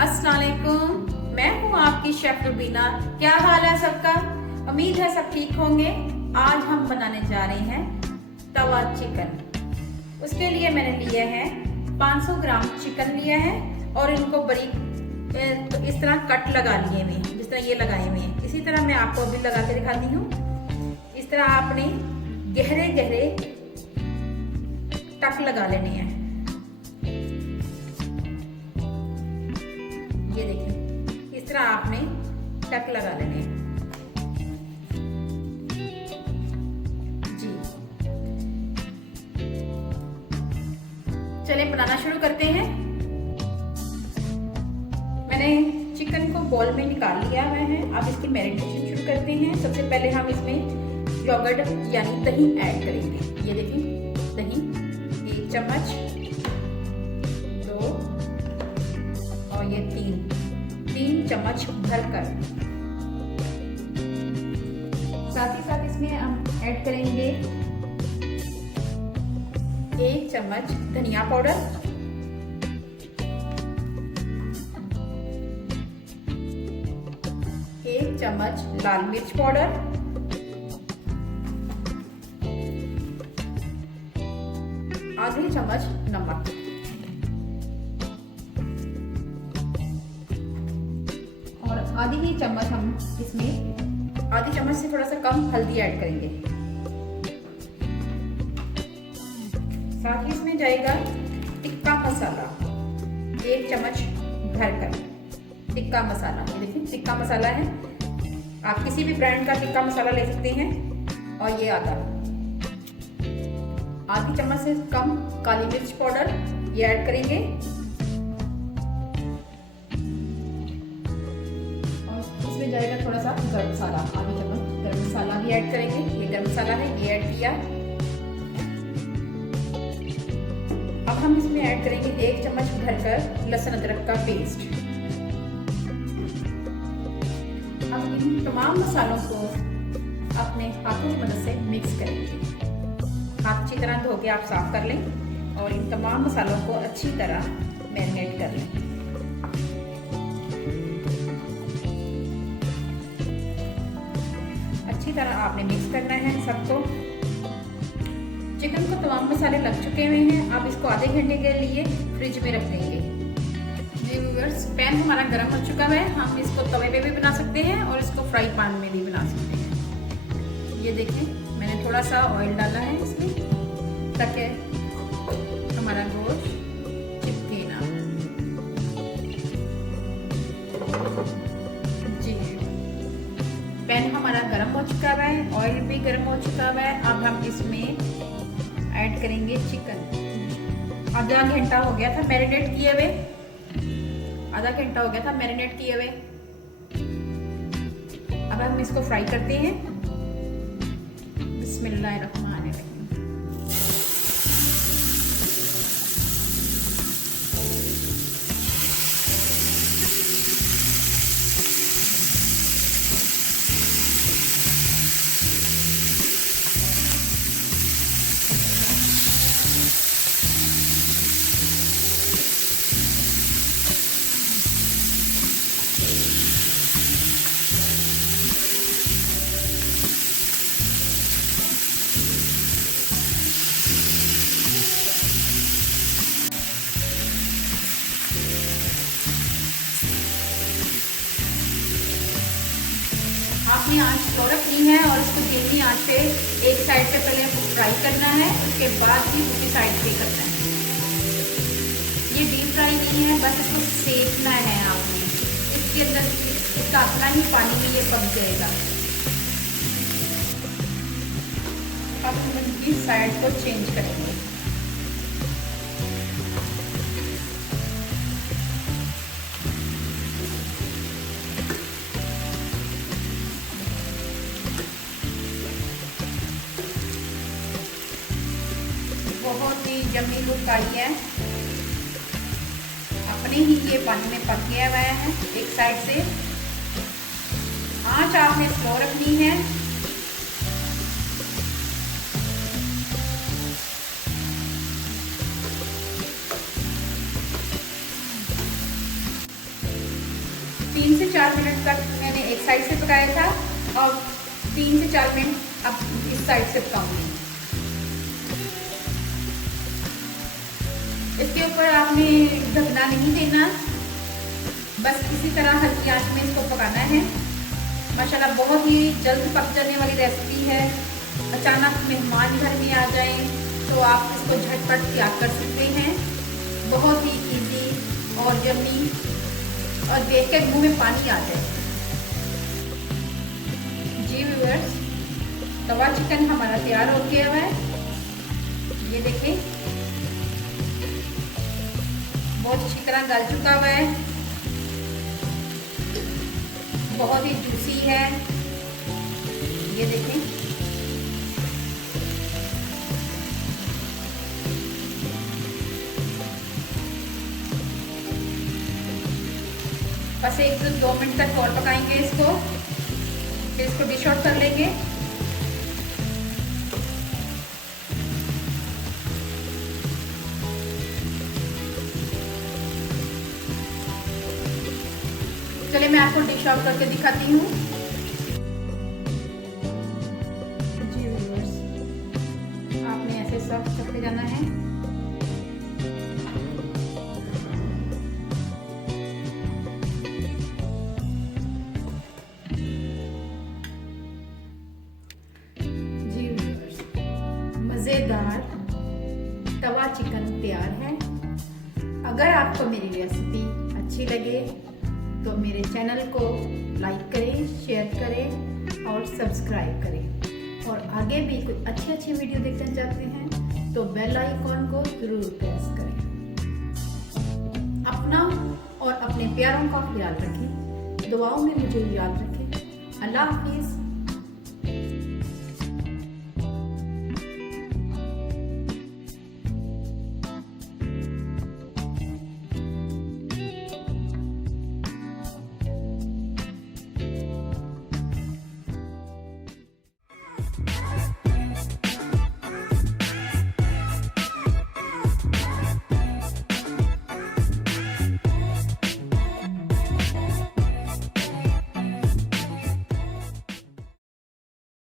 अस्सलाम वालेकुम, मैं हूँ आपकी शेफ रुबीना। क्या हाल है सबका? उम्मीद है सब ठीक होंगे। आज हम बनाने जा रहे हैं तवा चिकन। उसके लिए मैंने लिए हैं 500 ग्राम चिकन लिया है और इनको बड़ी तो इस तरह कट लगा लिए हुए हैं, जिस तरह ये लगाए हुए हैं। इसी तरह मैं आपको अभी लगा के दिखाती हूँ। इस तरह आपने गहरे गहरे टक लगा लेने हैं। ये देखिए, इस तरह आपने टक लगा लेने हैं जी। चलिए बनाना शुरू करते हैं। मैंने चिकन को बॉल में निकाल लिया हुआ है। अब इसकी मैरिनेशन शुरू करते हैं। सबसे पहले हम इसमें योगर्ट यानी दही ऐड करेंगे। ये देखिए, दही 1 चम्मच, 2 और ये 3 चम्मच भरकर। साथ ही साथ इसमें हम ऐड करेंगे 1 चम्मच धनिया पाउडर, 1 चम्मच लाल मिर्च पाउडर, आधी चम्मच नमक और आधी ही चम्मच हम इसमें आधी चम्मच से थोड़ा सा कम हल्दी ऐड करेंगे। साथ ही इसमें जाएगा टिक्का मसाला 1 चम्मच भरकर। टिक्का मसाला, ये देखिए टिक्का मसाला है। आप किसी भी ब्रांड का टिक्का मसाला ले सकते हैं। और ये आधी चम्मच से कम काली मिर्च पाउडर ये ऐड करेंगे। और इसमें जाएगा थोड़ा सा गरम मसाला, आधी चम्मच गरम मसाला भी ऐड करेंगे। ये गरम मसाला है, ये ऐड किया। अब हम इसमें ऐड करेंगे 1 चम्मच भरकर लहसुन अदरक का पेस्ट। अब इन तमाम मसालों को अपने हाथों की मदद से मिक्स करेंगे। हाथ अच्छी तरह धो के आप साफ कर लें और इन तमाम मसालों को अच्छी तरह मैरिनेट कर लें। अच्छी तरह आपने मिक्स करना है सबको। चिकन को तमाम मसाले लग चुके हुए हैं। अब इसको आधे घंटे के लिए फ्रिज में रख देंगे। व्यूअर्स, पैन हमारा गर्म हो चुका है। हम इसको तवे पे भी बना सकते हैं और इसको फ्राई पैन में भी बना सकते हैं। ये देखिए, मैंने थोड़ा सा ऑयल डाला है इसमें ताकि हमारा गोश्त चिपके ना जी। पैन हमारा गर्म हो चुका है, ऑयल भी गर्म हो चुका है। अब हम इसमें ऐड करेंगे चिकन। आधा घंटा हो गया था मैरिनेट किए हुए, आधा घंटा हो गया था मैरिनेट किए हुए। अब हम इसको फ्राई करते हैं। बिस्मिल्लाहिर्रहमानिर्रहीम। आपने आंच स्लो रखनी है और इसको धीमी आंच पे एक साइड पे पहले फ्राई करना है, उसके बाद ही दूसरी साइड पे करना है। ये डीप फ्राई नहीं है, बस इसको सेकना है आपने। इसके अंदर इसका अपना ही पानी में ये पक जाएगा। अब हम इसकी साइड को चेंज करेंगे। बहुत ही यम्मी लुक आई है। अपने ही ये पानी में पक गया हुआ है। एक साइड से आंच आपने स्लो रखनी है। 3 से 4 मिनट तक मैंने एक साइड से पकाया था और 3 से 4 मिनट अब इस साइड से पकाऊंगी। इसके ऊपर आपने ढकना नहीं देना, बस इसी तरह हल्की आंच में इसको पकाना है। माशाल्लाह बहुत ही जल्द पक जाने वाली रेसिपी है। अचानक मेहमान घर में आ जाएं तो आप इसको झटपट तैयार कर सकते हैं। बहुत ही इजी और यम्मी, और देख के मुंह में पानी आ जाए। जी व्यूअर्स, तवा चिकन हमारा तैयार हो गया है। ये देखें, बहुत अच्छी तरह गल चुका हुआ है, बहुत ही जूसी है। ये देखें, बस 1 से 2 मिनट तक और पकाएंगे इसको, फिर इसको डिश आउट कर लेंगे। चलिए मैं आपको डिश आउट करके दिखाती हूँ। जी व्यूअर्स, आपने ऐसे सर्व करके जाना है। जी व्यूअर्स, मज़ेदार तवा चिकन तैयार है। अगर आपको मेरी रेसिपी अच्छी लगे तो मेरे चैनल को लाइक करें, शेयर करें और सब्सक्राइब करें। और आगे भी कुछ अच्छी वीडियो देखना चाहते हैं तो बेल आइकॉन को जरूर प्रेस करें। अपना और अपने प्यारों का ख्याल रखें, दुआओं में मुझे याद रखें। अल्लाह हाफिज़।